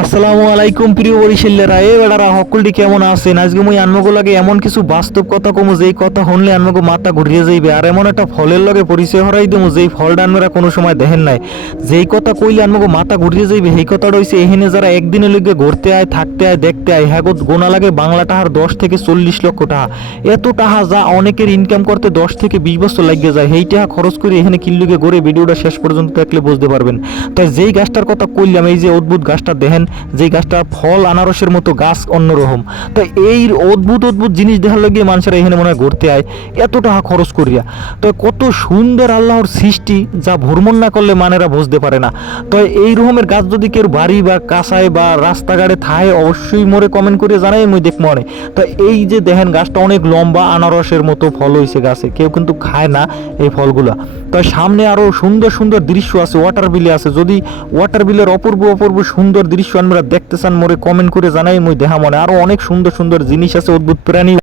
আসসালামু আলাইকুম প্রিয় বরিশালেরা বেড়ারা সকলটি কেমন আছেন। আজকে মুই আনমগো লাগে এমন কিছু বাস্তব কথা কমু যেই কথা শুনলে আনমগো মাথা ঘুরিয়ে যাইবে, আর এমন একটা ফলের লগে পরিচয় হরাই দেবো যেই ফলটা আপনারা কোনো সময় দেখেন নাই। যেই কথা কইলে আনমগো মাথা ঘুরিয়ে যাইবে সেই কথাটা হইছে এখানে যারা একদিনের লগে ঘুরতে আয়, থাকতে আয়, দেখতে আয়, হ্যাঁ গোনা লাগে বাংলা টাহার 10 থেকে 40 লক্ষ টাকা। এত টাকা যা অনেকের ইনকাম করতে 10 থেকে 20 বছর লাগিয়ে যায়, সেই টাকা খরচ করে এখানে কিল্লুকে ঘুরে ভিডিওটা শেষ পর্যন্ত দেখলে বুঝতে পারবেন। তাই যেই গাছটার কথা কইলাম, এই যে অদ্ভুত গাছটা দেখেন, যে গাছটার ফল আনারসের মতো গাছ অন্যরকম। তো এই অদ্ভুত অদ্ভুত জিনিস দেখার লাগে মানুষেরা এখানে মনে হয় ঘুরতে আয় এত টাকা খরচ করিয়া। তো কত সুন্দর আল্লাহর সৃষ্টি, যা ভ্রমণ না করলে মানেরা বুঝতে পারে না। তো এই রকমের গাছ যদি কেউ বাড়ি বা কাঁচায় বা রাস্তাঘাটে থায় অবশ্যই মোরে কমেন্ট করে জানাই, আমি দেখবো মনে। তো এই যে দেখেন গাছটা অনেক লম্বা, আনারসের মতো ফল হয়েছে গাছে, কেউ কিন্তু খায় না এই ফলগুলা। তো সামনে আরো সুন্দর সুন্দর দৃশ্য আছে, ওয়াটার বিলে আছে। যদি ওয়াটার বিলের অপূর্ব অপূর্ব সুন্দর দৃশ্য আমরা দেখতে চান মোরে কমেন্ট করে জানাই, মুই দেখা মনে। আরো অনেক সুন্দর সুন্দর জিনিস আছে, অদ্ভুত প্রাণী